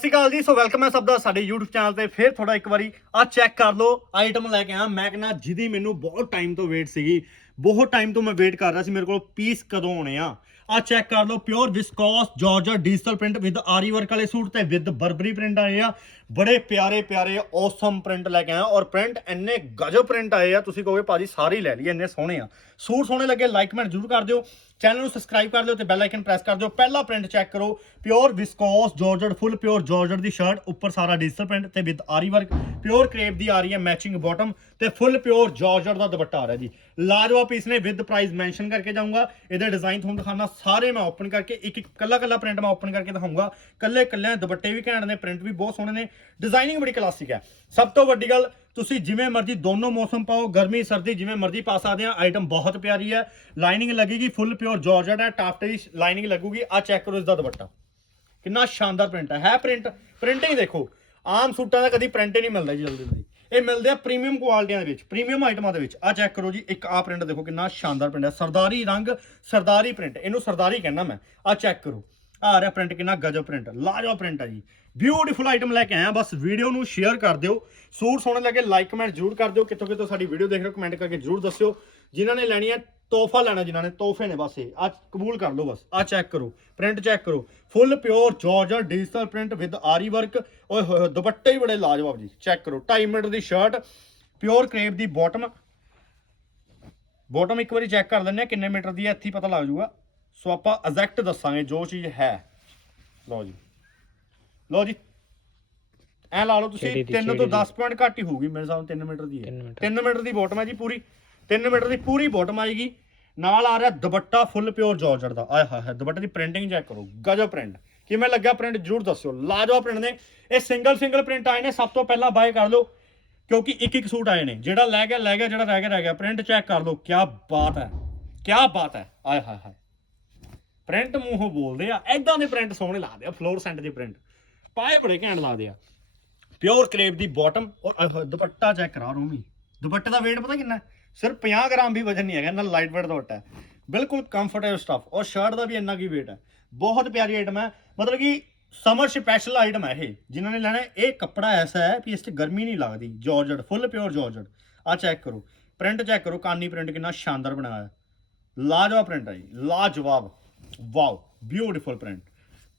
ਸਤਿ ਸ਼੍ਰੀ ਅਕਾਲ ਜੀ। ਸੋ ਵੈਲਕਮ ਹੈ ਸਭ ਦਾ ਸਾਡੇ YouTube ਚੈਨਲ ਤੇ। ਫਿਰ ਥੋੜਾ ਇੱਕ ਵਾਰੀ ਆ ਚੈੱਕ ਕਰ ਲਓ। ਆਈਟਮ ਲੈ ਕੇ ਆਇਆ। ਮੈਂ ਕਹਿੰਦਾ ਜਿਹਦੀ ਮੈਨੂੰ ਬਹੁਤ ਟਾਈਮ ਤੋਂ ਵੇਟ ਸੀਗੀ। ਬਹੁਤ ਟਾਈਮ ਤੋਂ ਮੈਂ ਵੇਟ ਕਰ ਰਿਹਾ ਸੀ। ਮੇਰੇ ਕੋਲ ਪੀਸ ਕਦੋਂ ਆਉਣੇ ਆ? ਆ ਚੈੱਕ ਕਰ ਲਓ। Pure viscose georgette digital print with aari work ਵਾਲੇ ਸੂਟ ਤੇ ਵਿਦ ਬਰਬਰੀ ਪ੍ਰਿੰਟ ਆਏ ਆ। ਬੜੇ ਪਿਆਰੇ ਪਿਆਰੇ ਔਸਮ ਪ੍ਰਿੰਟ ਲੈ ਕੇ ਆਇਆ ਔਰ ਪ੍ਰਿੰਟ ਇੰਨੇ ਗਜਬ ਪ੍ਰਿੰਟ ਆਏ ਆ, ਤੁਸੀਂ ਕਹੋਗੇ ਭਾਜੀ ਸਾਰੇ ਹੀ ਲੈ ਲਈਏ ਇੰਨੇ ਸੋਹਣੇ ਆ। ਸੂਟ ਸੋਹਣੇ ਲੱਗੇ ਲਾਈਕ ਕਮੈਂਟ ਜ਼ਰੂਰ ਕਰ ਦਿਓ। ਚੈਨਲ ਨੂੰ ਸਬਸਕ੍ਰਾਈਬ ਕਰ ਦਿਓ ਤੇ ਬੈਲ ਆਈਕਨ ਪ੍ਰੈਸ ਕਰ ਦਿਓ। ਪਹਿਲਾ ਪ੍ਰਿੰਟ ਚੈੱਕ ਕਰੋ pure viscose georgette full pure georgette ਦੀ ਸ਼ਰਟ ਉੱਪਰ ਸਾਰਾ ਡਿਜੀਟਲ ਪ੍ਰਿੰਟ ਤੇ with aari work pure crepe ਦੀ ਆ ਰਹੀ ਹੈ ਮੈਚਿੰਗ ਬਾਟਮ ਤੇ ਫੁੱਲ ਪਿਓਰ ਜਾਰਜਟ ਦਾ ਦੁਪੱਟਾ ਆ ਰਿਹਾ ਜੀ। ਲਾਜਵਾਬ ਪੀਸ ਨੇ ਵਿਦ ਪ੍ਰਾਈਸ ਮੈਂਸ਼ਨ ਕਰਕੇ ਜਾਊਂਗਾ। ਇਹਦੇ ਡਿਜ਼ਾਈਨ ਤੁਹਾਨੂੰ ਦਿਖਾਣਾ ਸਾਰੇ ਮੈਂ ਓਪਨ ਕਰਕੇ ਇੱਕ ਇੱਕ ਕੱਲਾ ਕੱਲਾ ਪ੍ਰਿੰਟ ਮੈਂ ਓਪਨ ਕਰਕੇ ਦਿਖਾਊਂਗਾ। ਕੱਲੇ ਕੱਲੇ ਦੁਪੱਟੇ ਵੀ ਘੈਂਟ ਨੇ ਪ੍ਰਿੰਟ ਵੀ ਬਹੁਤ ਸੋਹਣੇ ਨੇ। ਡਿਜ਼ਾਈਨਿੰਗ ਬੜੀ ਕਲਾਸਿਕ ਹੈ। ਸਭ ਤੋਂ ਵੱਡੀ ਗੱਲ, ਤੁਸੀਂ ਜਿਵੇਂ ਮਰਜ਼ੀ ਦੋਨੋਂ ਮੌਸਮ ਪਾਓ, ਗਰਮੀ, ਸਰਦੀ, ਜਿਵੇਂ ਮਰਜ਼ੀ ਪਾ ਸਕਦੇ ਆ ਆਈਟਮ ਬਹੁਤ ਪਿਆਰੀ ਹੈ। ਲਾਈਨਿੰਗ ਲੱਗੇਗੀ ਫੁੱਲ ਪਿਓਰ ਜਾਰਜਟ ਹੈ ਟਾਫਟ ਦੀ ਲਾਈਨਿੰਗ ਲੱਗੂਗੀ। ਆ ਚੈੱਕ ਕਰੋ ਇਸ ਦਾ ਦੁਪੱਟਾ। ਕਿੰਨਾ ਸ਼ਾਨਦਾਰ ਪ੍ਰਿੰਟ ਹੈ। ਹੈ ਪ੍ਰਿੰਟ ਪ੍ਰਿੰਟਿੰਗ ਦੇਖੋ, ਆਮ ਸੂਟਾਂ ਦਾ ਕਦੀ ਪ੍ਰਿੰਟ ਹੀ ਨਹੀਂ ਮਿਲਦਾ ਜੀ ਜਲਦੀ ਜਲਦੀ ਇਹ ਮਿਲਦੇ ਆ ਪ੍ਰੀਮੀਅਮ ਕੁਆਲਿਟੀਆਂ ਦੇ ਵਿੱਚ ਪ੍ਰੀਮੀਅਮ ਆਈਟਮਾਂ ਦੇ ਵਿੱਚ। ਆ ਚੈੱਕ ਕਰੋ ਜੀ, ਇੱਕ ਆ ਪ੍ਰਿੰਟ ਦੇਖੋ ਕਿੰਨਾ ਸ਼ਾਨਦਾਰ ਪ੍ਰਿੰਟ ਹੈ। ਸਰਦਾਰੀ ਰੰਗ, ਸਰਦਾਰੀ ਪ੍ਰਿੰਟ ਇਹਨੂੰ ਸਰਦਾਰੀ ਕਹਿੰਦਾ ਮੈਂ। ਆ ਚੈੱਕ ਕਰੋ। ਆ ਰਿਹਾ ਪ੍ਰਿੰਟ ਕਿੰਨਾ ਗਜਬ ਪ੍ਰਿੰਟ ਲਾਜਵਾਬ ਪ੍ਰਿੰਟ ਹੈ ਜੀ। ਬਿਊਟੀਫੁਲ ਆਈਟਮ ਲੈ ਕੇ ਆਇਆ। ਬਸ ਵੀਡੀਓ ਨੂੰ ਸ਼ੇਅਰ ਕਰ ਦਿਓ। ਸੂਟ ਸੋਹਣੇ ਲੱਗੇ ਲਾਈਕ ਕਮੈਂਟ ਜ਼ਰੂਰ ਕਰ ਦਿਓ। ਕਿੱਥੋਂ ਕਿੱਥੋਂ ਸਾਡੀ ਵੀਡੀਓ ਦੇਖ ਰਹੇ ਹੋ ਕਮੈਂਟ ਕਰਕੇ ਜ਼ਰੂਰ ਦੱਸਿਓ। ਜਿਨ੍ਹਾਂ ਨੇ ਲੈਣੀ ਹੈ, ਤੋਹਫਾ ਲੈਣਾ ਜਿਨ੍ਹਾਂ ਨੇ, ਤੋਹਫੇ ਨੇ ਬਸ ਇਹ। ਆ ਕਬੂਲ ਕਰ ਲਓ ਬਸ। ਆ ਚੈੱਕ ਕਰੋ ਪ੍ਰਿੰਟ ਚੈੱਕ ਕਰੋ। Full pure georgette digital print with aari work ਓਏ ਦੁਪੱਟੇ ਹੀ ਬੜੇ ਲਾਜਵਾਬ ਜੀ। ਚੈੱਕ ਕਰੋ 2.5 ਮੀਟਰ ਦੀ ਸ਼ਰਟ ਪਿਓਰ ਕ੍ਰੇਪ ਦੀ ਬਾਟਮ ਬਾਟਮ ਇੱਕ ਵਾਰੀ ਚੈੱਕ ਕਰ ਲੈਂਦੇ ਆ ਕਿੰਨੇ ਮੀਟਰ ਦੀ ਹੈ, ਇੱਥੇ ਪਤਾ ਲੱਗ ਜਾਊਗਾ। ਸੋ ਆਪਾਂ ਐਗਜ਼ੈਕਟ ਦੱਸਾਂਗੇ ਜੋ ਚੀਜ਼ ਹੈ। ਲਓ ਜੀ। ਲਓ ਜੀ। ਐ ਲਾ ਲਓ ਤੁਸੀਂ 3 ਤੋਂ ਕਿਹੜੀ 10 ਪੁਆਇੰਟ ਘੱਟ ਹੀ ਹੋਊਗੀ ਮੇਰੇ ਹਿਸਾਬ 3 ਮੀਟਰ ਦੀ ਹੈ ਤਿੰਨ ਮੀਟਰ। 3 ਮੀਟਰ ਦੀ ਬਾਟਮ ਹੈ ਜੀ ਪੂਰੀ। 3 ਮੀਟਰ ਦੀ ਪੂਰੀ ਬਾਟਮ ਆਏਗੀ। ਨਾਲ ਆ ਰਿਹਾ ਦੁਪੱਟਾ ਫੁੱਲ ਪਿਓਰ ਜਾਰਜਟ ਦਾ। ਆਏ ਹਾਏ ਦੁਪੱਟੇ ਦੀ ਪ੍ਰਿੰਟਿੰਗ ਚੈੱਕ ਕਰੋ। ਗਜਬ ਪ੍ਰਿੰਟ ਕਿਵੇਂ ਲੱਗਾ ਪ੍ਰਿੰਟ ਜਰੂਰ ਦੱਸਿਓ। ਲਾਜਵਾਬ ਪ੍ਰਿੰਟ ਨੇ ਇਹ ਸਿੰਗਲ ਸਿੰਗਲ ਪ੍ਰਿੰਟ ਆਏ ਨੇ ਸਭ ਤੋਂ ਪਹਿਲਾਂ ਬਾਏ ਕਰ ਲਓ। ਕਿਉਂਕਿ ਇੱਕ ਇੱਕ ਸੂਟ ਆਏ ਨੇ। ਜਿਹੜਾ ਲੈ ਗਿਆ ਲੈ ਗਿਆ ਜਿਹੜਾ ਰਹਿ ਗਿਆ ਰਹਿ ਗਿਆ। ਪ੍ਰਿੰਟ ਚੈੱਕ ਕਰ ਲਓ। ਕੀ ਬਾਤ ਹੈ। ਕੀ ਬਾਤ ਹੈ। ਆਏ ਹਾਏ ਹਾਏ। ਪ੍ਰਿੰਟ ਮੂੰਹੋਂ ਬੋਲਦੇ ਆ। ਐਦਾਂ ਦੇ ਪ੍ਰਿੰਟ ਸੋਹਣੇ ਲੱਗਦੇ ਆ। ਫਲੋਰਸੈਂਟ ਦੇ ਪ੍ਰਿੰਟ ਪਾਏ ਬੜੇ ਘੈਂਟ ਲੱਗਦੇ ਆ। ਪਿਓਰ ਕ੍ਰੇਪ ਦੀ ਬਾਟਮ ਔਰ ਦੁਪੱਟਾ ਚੈੱਕ ਕਰਾ ਰੋਮੀ। ਦੁਪੱਟੇ ਦਾ weight ਪਤਾ ਕਿੰਨਾ ਸਿਰਫ 50 ਗ੍ਰਾਮ ਵੀ ਵਜਨ ਨਹੀਂ ਹੈਗਾ ਨਾ ਲਾਈਟ weight ਦੁਪੱਟਾ ਹੈ। ਬਿਲਕੁਲ ਕੰਫਰਟੇਬਲ ਸਟਫ ਔਰ ਸ਼ਰਟ ਦਾ ਵੀ ਇੰਨਾ ਕੀ weight ਹੈ? ਬਹੁਤ ਪਿਆਰੀ ਆਈਟਮ ਹੈ। ਮਤਲਬ ਕਿ ਸਮਰ ਸਪੈਸ਼ਲ ਆਈਟਮ ਹੈ ਇਹ। ਜਿਨ੍ਹਾਂ ਨੇ ਲੈਣਾ ਇਹ ਕੱਪੜਾ ਐਸਾ ਹੈ ਕਿ ਇਸ 'ਚ ਗਰਮੀ ਨਹੀਂ ਲੱਗਦੀ। ਜਾਰਜਟ ਫੁੱਲ ਪਿਓਰ ਜਾਰਜਟ ਆ ਚੈੱਕ ਕਰੋ। ਪ੍ਰਿੰਟ ਚੈੱਕ ਕਰੋ, ਕਾਨੀ ਪ੍ਰਿੰਟ ਕਿੰਨਾ ਸ਼ਾਨਦਾਰ ਬਣਾਇਆ ਹੈ ਲਾਜਵਾਬ ਪ੍ਰਿੰਟ ਹੈ ਜੀ। ਲਾਜਵਾਬ। Wow beautiful print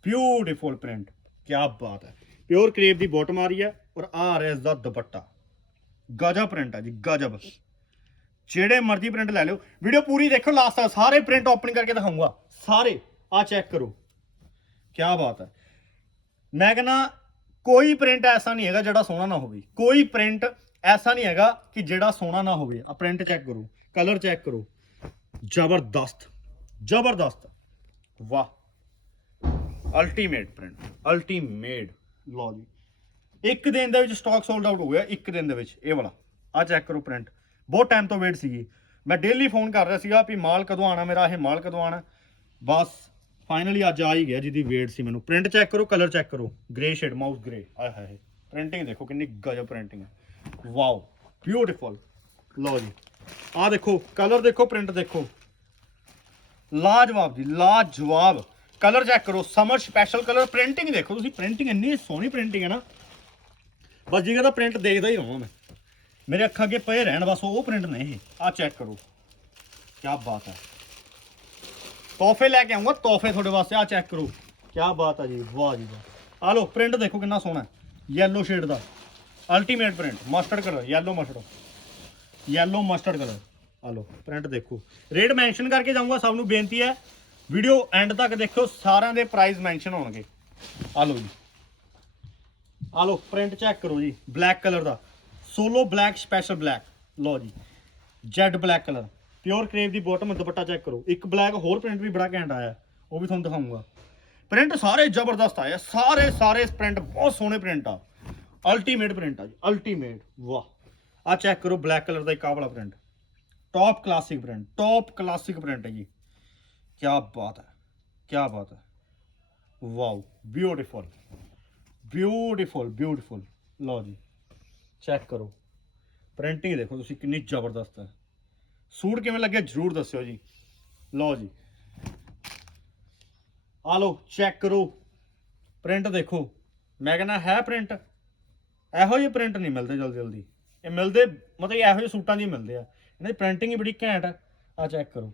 beautiful print ਕੀ ਬਾਤ ਹੈ। ਪਿਓਰ ਕ੍ਰੇਪ ਦੀ ਬਾਟਮ ਆ ਰਹੀ ਹੈ ਔਰ ਆ ਰਿਹਾ ਇਸ ਦਾ ਦੁਪੱਟਾ। ਗਜਬ ਪ੍ਰਿੰਟ ਹੈ ਜੀ ਗਜਬ ਜਿਹੜੇ ਮਰਜ਼ੀ ਪ੍ਰਿੰਟ ਲੈ ਲਿਓ। ਵੀਡੀਓ ਪੂਰੀ ਦੇਖੋ ਲਾਸਟ ਤੱਕ। ਸਾਰੇ ਪ੍ਰਿੰਟ ਓਪਨ ਕਰਕੇ ਦਿਖਾਊਂਗਾ ਸਾਰੇ। ਆ ਚੈੱਕ ਕਰੋ। ਕੀ ਬਾਤ ਹੈ। ਮੈਂ ਕਹਿੰਦਾ, ਕੋਈ ਪ੍ਰਿੰਟ ਐਸਾ ਨਹੀਂ ਹੈਗਾ ਜਿਹੜਾ ਸੋਹਣਾ ਨਾ ਹੋਵੇ। ਕੋਈ ਪ੍ਰਿੰਟ ਐਸਾ ਨਹੀਂ ਹੈਗਾ ਕਿ ਜਿਹੜਾ ਸੋਹਣਾ ਨਾ ਹੋਵੇ। ਆ ਪ੍ਰਿੰਟ ਚੈੱਕ ਕਰੋ। ਕਲਰ ਚੈੱਕ ਕਰੋ। ਜ਼ਬਰਦਸਤ। ਜ਼ਬਰਦਸਤ। ਵਾਹ। ਅਲਟੀਮੇਟ ਪ੍ਰਿੰਟ ਅਲਟੀਮੇਟ ਲਓ ਜੀ। ਇੱਕ ਦਿਨ ਦੇ ਵਿੱਚ ਸਟਾਕ ਸੋਲਡ ਆਊਟ ਹੋ ਗਿਆ, ਇੱਕ ਦਿਨ ਦੇ ਵਿੱਚ। ਇਹ ਵਾਲਾ ਆ ਚੈੱਕ ਕਰੋ ਪ੍ਰਿੰਟ ਬਹੁਤ ਟਾਈਮ ਤੋਂ ਵੇਟ ਸੀਗੀ। ਮੈਂ ਡੇਲੀ ਫੋਨ ਕਰ ਰਿਹਾ ਸੀਗਾ ਵੀ ਮਾਲ ਕਦੋਂ ਆਣਾ ਮੇਰਾ, ਇਹ ਮਾਲ ਕਦੋਂ ਆਣਾ ਬਸ ਫਾਈਨਲੀ ਅੱਜ ਆ ਹੀ ਗਿਆ ਜਿਹਦੀ ਵੇਟ ਸੀ ਮੈਨੂੰ। ਪ੍ਰਿੰਟ ਚੈੱਕ ਕਰੋ ਕਲਰ ਚੈੱਕ ਕਰੋ। ਗ੍ਰੇ ਸ਼ੇਡ ਮਾਊਸ ਗ੍ਰੇ ਆਏ ਹਾਏ। ਪ੍ਰਿੰਟਿੰਗ ਦੇਖੋ ਕਿੰਨੀ ਗਜਬ ਪ੍ਰਿੰਟਿੰਗ ਹੈ ਵਾਓ ਬਿਊਟੀਫੁਲ ਲਓ ਜੀ। ਆ ਦੇਖੋ ਕਲਰ ਦੇਖੋ ਪ੍ਰਿੰਟ ਦੇਖੋ। ਲਾਜਵਾਬ ਜੀ, ਲਾਜਵਾਬ। ਕਲਰ ਚੈੱਕ ਕਰੋ, ਸਮਰ ਸਪੈਸ਼ਲ ਕਲਰ, ਪ੍ਰਿੰਟਿੰਗ ਦੇਖੋ ਤੁਸੀਂ, ਪ੍ਰਿੰਟਿੰਗ ਇੰਨੀ ਸੋਹਣੀ ਪ੍ਰਿੰਟਿੰਗ ਹੈ ਨਾ। ਬਸ ਜਿਗਰ ਦਾ ਪ੍ਰਿੰਟ ਦੇਖਦਾ ਹੀ ਰਹਾਂ ਮੈਂ। ਮੇਰੇ ਅੱਖਾਂ ਅੱਗੇ ਪਏ ਰਹਿਣ, ਬਸ ਉਹ ਪ੍ਰਿੰਟ ਨੇ ਇਹ। ਆ ਚੈੱਕ ਕਰੋ। ਕੀ ਬਾਤ ਹੈ। ਤੋਹਫੇ ਲੈ ਕੇ ਆਉਂਗਾ ਤੋਹਫੇ ਤੁਹਾਡੇ ਵਾਸਤੇ ਆ ਚੈੱਕ ਕਰੋ। ਕੀ ਬਾਤ ਹੈ ਜੀ, ਵਾਹ ਜੀ ਵਾਹ। ਆ ਲੋ ਪ੍ਰਿੰਟ ਦੇਖੋ ਕਿੰਨਾ ਸੋਹਣਾ ਯੈਲੋ ਸ਼ੇਡ ਦਾ। Ultimate print mustard colour yellow mustard yellow mustard colour ਆ ਲੋ ਪ੍ਰਿੰਟ ਦੇਖੋ। ਰੇਟ ਮੈਂਸ਼ਨ ਕਰਕੇ ਜਾਊਂਗਾ, ਸਭ ਨੂੰ ਬੇਨਤੀ ਹੈ। ਵੀਡੀਓ ਐਂਡ ਤੱਕ ਦੇਖਿਓ, ਸਾਰਿਆਂ ਦੇ ਪ੍ਰਾਈਸ ਮੈਂਸ਼ਨ ਹੋਣਗੇ। ਆ ਲੋ ਜੀ। ਆ ਲਓ ਪ੍ਰਿੰਟ ਚੈੱਕ ਕਰੋ ਜੀ ਬਲੈਕ ਕਲਰ ਦਾ। ਸੋਲੋ ਬਲੈਕ ਸਪੈਸ਼ਲ ਬਲੈਕ ਲਓ ਜੀ jet black colour pure crepe ਦੀ ਬਾਟਮ ਦੁਪੱਟਾ ਚੈੱਕ ਕਰੋ। ਇੱਕ ਬਲੈਕ ਹੋਰ ਪ੍ਰਿੰਟ ਵੀ ਬੜਾ ਘੈਂਟ ਆਇਆ। ਉਹ ਵੀ ਤੁਹਾਨੂੰ ਦਿਖਾਉਂਗਾ ਪ੍ਰਿੰਟ ਸਾਰੇ ਜ਼ਬਰਦਸਤ ਆਏ ਆ ਸਾਰੇ ਸਾਰੇ ਪ੍ਰਿੰਟ ਬਹੁਤ ਸੋਹਣੇ ਪ੍ਰਿੰਟ ਆ। ਅਲਟੀਮੇਟ ਪ੍ਰਿੰਟ ਆ ਜੀ ਅਲਟੀਮੇਟ ਵਾਹ। ਆ ਚੈੱਕ ਕਰੋ ਬਲੈਕ ਕਲਰ ਦਾ ਇੱਕ ਆਹ ਵਾਲਾ print top classic print top classic print ਹੈ ਜੀ। ਕੀ ਬਾਤ ਹੈ ਕੀ ਬਾਤ ਹੈ ਵਾਓ ਬਿਊਟੀਫੁਲ ਬਿਊਟੀਫੁਲ ਬਿਊਟੀਫੁਲ ਲਓ ਜੀ ਚੈੱਕ ਕਰੋ। ਪ੍ਰਿੰਟਿੰਗ ਦੇਖੋ ਤੁਸੀਂ ਕਿੰਨੀ ਜ਼ਬਰਦਸਤ ਹੈ। ਸੂਟ ਕਿਵੇਂ ਲੱਗਿਆ ਜਰੂਰ ਦੱਸਿਓ ਜੀ। ਲਓ ਜੀ। ਆ ਲਓ ਚੈੱਕ ਕਰੋ। ਪ੍ਰਿੰਟ ਦੇਖੋ। ਮੈਂ ਕਹਿੰਦਾ, ਹੈ ਪ੍ਰਿੰਟ ਇਹੋ ਜਿਹੇ ਪ੍ਰਿੰਟ ਨਹੀਂ ਮਿਲਦੇ ਜਲਦੀ ਜਲਦੀ। ਇਹ ਮਿਲਦੇ, ਮਤਲਬ ਇਹੋ ਜਿਹੇ ਸੂਟਾਂ ਦੀ ਮਿਲਦੇ ਆ। ਇਹਨਾਂ ਦੀ ਪ੍ਰਿੰਟਿੰਗ ਹੀ ਬੜੀ ਘੈਂਟ ਆ। ਆ ਚੈੱਕ ਕਰੋ।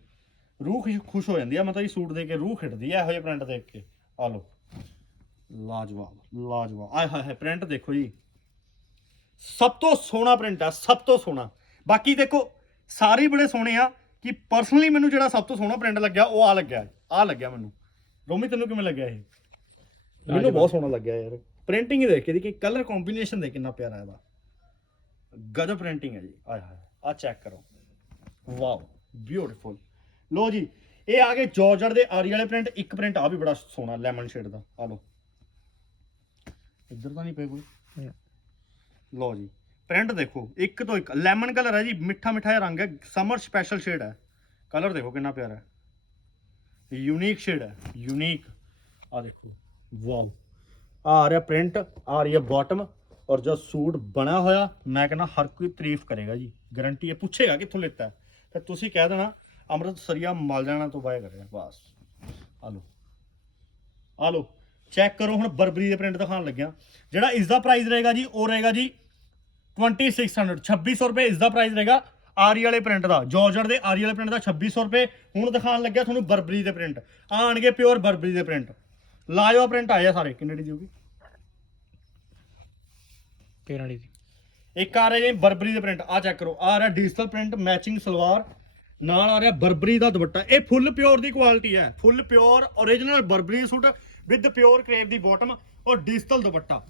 ਰੂਹ ਖੁਸ਼- ਖੁਸ਼ ਹੋ ਜਾਂਦੀ ਆ, ਮਤਲਬ ਇਹ ਸੂਟ ਦੇ ਕੇ ਰੂਹ ਖਿੜਦੀ ਆ ਇਹੋ ਜਿਹੇ ਪ੍ਰਿੰਟ ਦੇਖ ਕੇ। ਆ ਲਓ। ਲਾਜਵਾਬ ਲਾਜਵਾਬ। ਆਏ ਹਾਏ ਹਾਏ ਪ੍ਰਿੰਟ ਦੇਖੋ ਜੀ। ਸਭ ਤੋਂ ਸੋਹਣਾ ਪ੍ਰਿੰਟ ਆ, ਸਭ ਤੋਂ ਸੋਹਣਾ। ਬਾਕੀ ਦੇਖੋ, ਸਾਰੇ ਹੀ ਬੜੇ ਸੋਹਣੇ ਆ ਕਿ ਪਰਸਨਲੀ ਮੈਨੂੰ ਜਿਹੜਾ ਸਭ ਤੋਂ ਸੋਹਣਾ ਪ੍ਰਿੰਟ ਲੱਗਿਆ, ਉਹ ਆ ਲੱਗਿਆ। ਆ ਲੱਗਿਆ ਮੈਨੂੰ। ਰੋਮੀ, ਤੈਨੂੰ ਕਿਵੇਂ ਲੱਗਿਆ ਇਹ? ਮੈਨੂੰ ਬਹੁਤ ਸੋਹਣਾ ਲੱਗਿਆ ਯਾਰ। ਪ੍ਰਿੰਟਿੰਗ ਦੇਖ ਕੇ ਦੀ ਕਿ ਕਲਰ ਕੰਬੀਨੇਸ਼ਨ ਦੇ ਕਿੰਨਾ ਪਿਆਰਾ ਇਹਦਾ। ਗਜਬ ਪ੍ਰਿੰਟਿੰਗ ਹੈ ਜੀ। ਆਏ ਹਾਏ ਆ ਚੈੱਕ ਕਰੋ। ਵਾਓ ਬਿਊਟੀਫੁਲ ਲੋ ਜੀ ਇਹ ਆ ਗਏ ਜਾਰਜਟ ਦੇ ਆਰੀ ਵਾਲੇ ਪ੍ਰਿੰਟ ਇੱਕ ਪ੍ਰਿੰਟ ਆ ਵੀ ਬੜਾ ਸੋਹਣਾ ਲੈਮਨ ਸ਼ੇਡ ਦਾ ਆ ਲੋ ਇੱਧਰ ਤਾਂ ਨਹੀਂ ਪਏ ਕੋਈ? ਲੋ ਜੀ ਪ੍ਰਿੰਟ ਦੇਖੋ ਇੱਕ ਤੋਂ ਇੱਕ ਲੈਮਨ ਕਲਰ ਹੈ ਜੀ ਮਿੱਠਾ ਮਿੱਠਾ ਜਿਹਾ ਰੰਗ ਹੈ ਸਮਰ ਸਪੈਸ਼ਲ ਸ਼ੇਡ ਹੈ। ਕਲਰ ਦੇਖੋ ਕਿੰਨਾ ਪਿਆਰਾ ਹੈ। ਯੂਨੀਕ ਸ਼ੇਡ ਹੈ ਯੂਨੀਕ ਆ ਦੇਖੋ ਵਾਓ। ਆ ਆ ਰਿਹਾ ਪ੍ਰਿੰਟ ਆ ਰਹੀ ਹੈ ਬਾਟਮ ਔਰ ਜੋ ਸੂਟ ਬਣਾ ਹੋਇਆ ਮੈਂ ਕਹਿੰਦਾ ਹਰ ਕੋਈ ਤਾਰੀਫ ਕਰੇਗਾ ਜੀ ਗਾਰੰਟੀ ਹੈ ਪੁੱਛੇਗਾ ਕਿੱਥੋਂ ਲਿੱਤਾ। ਤੇ ਤੁਸੀਂ ਕਹਿ ਦੇਣਾ ਅੰਮ੍ਰਿਤਸਰੀਆ ਮਲ ਜਾਣਾ ਤੋਂ ਬਾਏ ਕਰ ਰਿਹਾ ਬਸ। ਆ ਲਓ। ਆ ਲਓ। ਚੈੱਕ ਕਰੋ ਹੁਣ ਬਰਬਰੀ ਦੇ ਪ੍ਰਿੰਟ ਦਿਖਾਉਣ ਲੱਗਿਆ। ਜਿਹੜਾ ਇਸ ਦਾ ਪ੍ਰਾਈਸ ਰਹੇਗਾ ਜੀ ਉਹ ਰਹੇਗਾ ਜੀ 2600 2600 ਰੁਪਏ ਇਸ ਦਾ ਪ੍ਰਾਈਸ ਰਹੇਗਾ ਆਰੀ ਵਾਲੇ ਪ੍ਰਿੰਟ ਦਾ। ਜਾਰਜਟ ਦੇ ਆਰੀ ਵਾਲੇ ਪ੍ਰਿੰਟ ਦਾ 2600 ਰੁਪਏ। ਹੁਣ ਦਿਖਾਉਣ ਲੱਗਿਆ ਤੁਹਾਨੂੰ ਬਰਬਰੀ ਦੇ ਪ੍ਰਿੰਟ ਆਣਗੇ ਪਿਓਰ ਬਰਬਰੀ ਦੇ ਪ੍ਰਿੰਟ ਲਾਜਵਾ ਪ੍ਰਿੰਟ ਆਏ ਆ ਸਾਰੇ। ਕਿੰਨੇ ਦੀ ਦਿਓਗੀ 13 ਦੀ। ਇੱਕ ਆ ਰਿਹਾ ਜੀ ਬਰਬਰੀ ਦੇ ਪ੍ਰਿੰਟ ਆ ਚੈੱਕ ਕਰੋ। ਆ ਰਿਹਾ ਡਿਜੀਟਲ ਪ੍ਰਿੰਟ ਮੈਚਿੰਗ ਸਲਵਾਰ। ਨਾਲ ਆ ਰਿਹਾ ਬਰਬਰੀ ਦਾ ਦੁਪੱਟਾ। ਇਹ ਫੁੱਲ ਪਿਓਰ ਦੀ ਕੁਆਲਿਟੀ ਹੈ। Full pure origignal Burberry suit with pure crepe the bottom ਔਰ ਡਿਜੀਟਲ ਦੁਪੱਟਾ।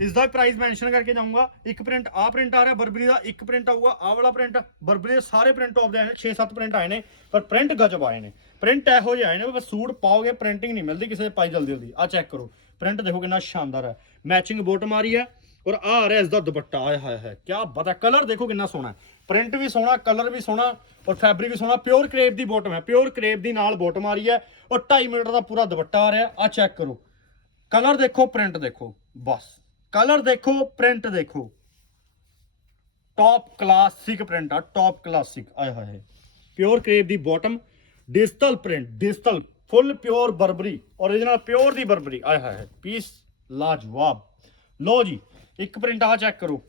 ਇਸ ਦਾ ਪ੍ਰਾਈਸ ਮੈਂਸ਼ਨ ਕਰਕੇ ਜਾਊਂਗਾ। ਇੱਕ ਪ੍ਰਿੰਟ ਆ ਪ੍ਰਿੰਟ ਆ ਰਿਹਾ ਬਰਬਰੀ ਦਾ। ਇੱਕ ਪ੍ਰਿੰਟ ਆਊਗਾ ਆ ਵਾਲਾ ਪ੍ਰਿੰਟ ਬਰਬਰੀ ਦੇ ਸਾਰੇ ਪ੍ਰਿੰਟ ਆਫ ਦੇ ਆਏ ਨੇ 6-7 ਪ੍ਰਿੰਟ ਆਏ ਨੇ, ਪਰ ਪ੍ਰਿੰਟ ਗਜਬ ਆਏ ਨੇ। ਪ੍ਰਿੰਟ ਇਹੋ ਜਿਹੇ ਆਏ ਨੇ, ਬਸ ਸੂਟ ਪਾਓਗੇ ਪ੍ਰਿੰਟਿੰਗ ਨਹੀਂ ਮਿਲਦੀ ਕਿਸੇ ਦੇ ਪਾਈ ਜਲਦੀ ਜਲਦੀ। ਆ ਚੈੱਕ ਕਰੋ। ਪ੍ਰਿੰਟ ਦੇਖੋ ਕਿੰਨਾ ਸ਼ਾਨਦਾਰ ਹੈ। ਮੈਚਿੰਗ ਬੋਟਮ ਆ ਰਹੀ ਹੈ ਔਰ ਆ ਆ ਰਿਹਾ ਇਸ ਦਾ ਦੁਪੱਟਾ। ਆਇਆ ਹਾਏ ਹਾਏ ਕੀ ਬਤਾ ਕਲਰ ਦੇਖੋ ਕਿੰਨਾ ਸੋਹਣਾ ਹੈ। ਪ੍ਰਿੰਟ ਵੀ ਸੋਹਣਾ, ਕਲਰ ਵੀ ਸੋਹਣਾ ਔਰ ਫੈਬਰਿਕ ਵੀ ਸੋਹਣਾ। ਪਿਓਰ ਕਰੇਪ ਦੀ ਬੋਟਮ ਹੈ। ਪਿਓਰ ਕਰੇਪ ਦੀ ਨਾਲ ਬੋਟਮ ਆ ਰਹੀ ਹੈ ਔਰ 2.5 ਮੀਟਰ ਦਾ ਪੂਰਾ ਦੁਪੱਟਾ ਆ ਰਿਹਾ। ਆ ਚੈੱਕ ਕਰੋ। ਕਲਰ ਦੇਖੋ ਪ੍ਰਿੰਟ ਦੇਖੋ। ਬਸ। ਕਲਰ ਦੇਖੋ ਪ੍ਰਿੰਟ ਦੇਖੋ। ਟੌਪ ਕਲਾਸਿਕ ਪ੍ਰਿੰਟ ਆ ਟੌਪ ਕਲਾਸਿਕ ਆਏ ਹਾਏ ਪਿਓਰ ਕਰੇਪ ਦੀ bottom digital print digital full pure Burberry origignal pure ਦੀ ਬਰਬਰੀ ਆਏ ਹਾਏ ਪੀਸ ਲਾਜਵਾਬ। ਲੋ ਜੀ, ਇੱਕ ਪ੍ਰਿੰਟ ਆ ਚੈੱਕ ਕਰੋ।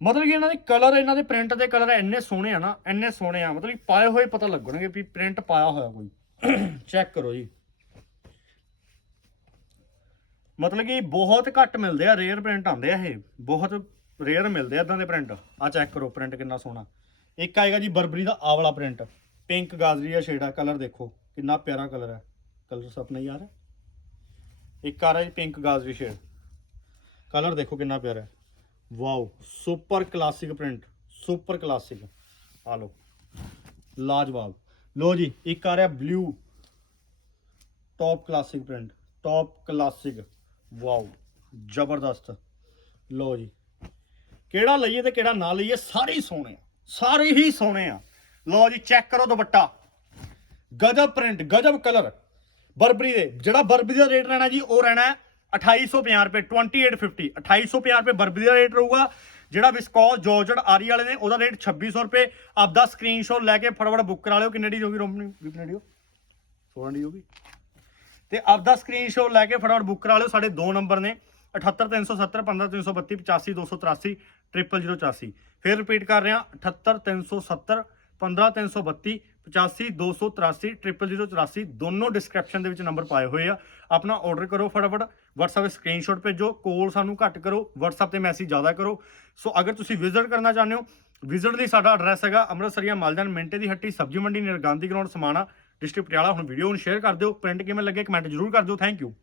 ਮਤਲਬ ਕਿ ਇਹਨਾਂ ਦੇ ਕਲਰ ਇਹਨਾਂ ਦੇ ਪ੍ਰਿੰਟ ਦੇ ਕਲਰ ਇੰਨੇ ਸੋਹਣੇ ਆ ਨਾ, ਇੰਨੇ ਸੋਹਣੇ ਆ, ਮਤਲਬ ਕਿ ਪਾਏ ਹੋਏ ਪਤਾ ਲੱਗਣਗੇ ਵੀ ਪ੍ਰਿੰਟ ਪਾਇਆ ਹੋਇਆ ਕੋਈ। ਚੈੱਕ ਕਰੋ ਜੀ। ਮਤਲਬ ਕਿ ਬਹੁਤ ਘੱਟ ਮਿਲਦੇ ਆ ਰੇਅਰ ਪ੍ਰਿੰਟ ਆਉਂਦੇ ਆ ਇਹ। ਬਹੁਤ ਰੇਅਰ ਮਿਲਦੇ ਆ ਇਦਾਂ ਦੇ ਪ੍ਰਿੰਟ ਆ ਚੈੱਕ ਕਰੋ ਪ੍ਰਿੰਟ ਕਿੰਨਾ ਸੋਹਣਾ। ਇੱਕ ਆਏਗਾ ਜੀ ਬਰਬਰੀ ਦਾ ਆ ਵਾਲਾ ਪ੍ਰਿੰਟ ਪਿੰਕ ਗਾਜਰੀ ਆ ਸ਼ੇਡ ਆ ਕਲਰ ਦੇਖੋ, ਕਿੰਨਾ ਪਿਆਰਾ ਕਲਰ ਹੈ ਕਲਰ ਸਪਨਾ ਯਾਰ। ਇੱਕ ਆ ਰਿਹਾ ਜੀ ਪਿੰਕ ਗਾਜਰੀ ਸ਼ੇਡ ਕਲਰ ਦੇਖੋ ਕਿੰਨਾ ਪਿਆਰਾ। ਹੈ wow, super classic print, super classic. ਆ ਲਓ, ਲਾਜਵਾਬ। ਲੋ ਜੀ, ਇੱਕ ਆ ਰਿਹਾ blue. Top classic print, top classic. Wow, ਜ਼ਬਰਦਸਤ। ਲੋ ਜੀ, ਕਿਹੜਾ ਲਈਏ ਤੇ ਕਿਹੜਾ ਨਾ ਲਈਏ, ਸਾਰੇ ਹੀ ਸੋਹਣੇ ਆ, ਸਾਰੇ ਹੀ ਸੋਹਣੇ ਆ। ਲੋ ਜੀ, ਚੈੱਕ ਕਰੋ ਦੁਪੱਟਾ। ਗਜਬ ਪ੍ਰਿੰਟ, ਗਜਬ ਕਲਰ। ਬਰਬਰੀ ਦੇ, ਜਿਹੜਾ ਬਰਬਰੀ ਦਾ ਰੇਟ ਰਹਿਣਾ ਜੀ, ਉਹ ਰਹਿਣਾ 2850 ਰੁਪਏ 2850 2850 ਰੁਪਏ ਬਰਬਰੀ ਦਾ ਰੇਟ ਰਹੂਗਾ, ਜਿਹੜਾ ਵਿਸਕੋਸ ਜੋਰਜਟ ਆਰੀ ਵਾਲੇ ਨੇ, ਉਹਦਾ ਰੇਟ 2600 ਰੁਪਏ। ਆਪਦਾ ਸਕਰੀਨਸ਼ਾਟ ਲੈ ਕੇ ਫਟਾਫਟ ਬੁੱਕ ਕਰਾ ਲਿਓ, ਕਿੰਨੇ ਦੀ ਹੋਗੀ ਰੋਮਨੀ? ਵੀ ਦੀ 16 ਦੀ ਹੋਗੀ ਤੇ ਆਪਦਾ ਸਕਰੀਨਸ਼ਾਟ ਲੈ ਕੇ ਫਟਾਫਟ ਬੁੱਕ ਕਰਾ ਲਿਓ, ਸਾਡੇ ਦੋ ਨੰਬਰ ਨੇ 78370 15332 85283 00084 ਫਿਰ ਰਿਪੀਟ ਕਰ ਰਿਹਾ 78370 15332 85283 00084 ਦੋਨੋਂ ਡਿਸਕ੍ਰਿਪਸ਼ਨ ਦੇ ਵਿੱਚ ਨੰਬਰ ਪਾਏ ਹੋਏ ਆ। ਆਪਣਾ ਆਰਡਰ ਕਰੋ ਫਟਾਫਟ। WhatsApp ਤੇ ਸਕਰੀਨਸ਼ਾਟ ਭੇਜੋ ਕੋਲ ਸਾਨੂੰ ਘੱਟ ਕਰੋ, WhatsApp ਤੇ ਮੈਸੇਜ ਜ਼ਿਆਦਾ ਕਰੋ। ਸੋ ਅਗਰ ਤੁਸੀਂ ਵਿਜ਼ਿਟ ਕਰਨਾ ਚਾਹੁੰਦੇ ਹੋ ਵਿਜ਼ਿਟ ਲਈ ਸਾਡਾ ਐਡਰੈਸ ਹੈਗਾ ਅੰਮ੍ਰਿਤਸਰੀਆ ਮਾਲਜਾਨ ਮਿੰਟੇ ਦੀ ਹੱਟੀ, ਸਬਜ਼ੀ ਮੰਡੀ ਨਿਰਗਾਂਧੀ ਗਰਾਊਂਡ ਸਮਾਣਾ ਡਿਸਟ੍ਰਿਕਟ ਪਟਿਆਲਾ। ਹੁਣ ਵੀਡੀਓ ਨੂੰ ਸ਼ੇਅਰ ਕਰ ਦਿਓ। ਪ੍ਰਿੰਟ ਕਿਵੇਂ ਲੱਗੇ ਕਮੈਂਟ ਜ਼ਰੂਰ ਕਰ ਦਿਓ। Thank you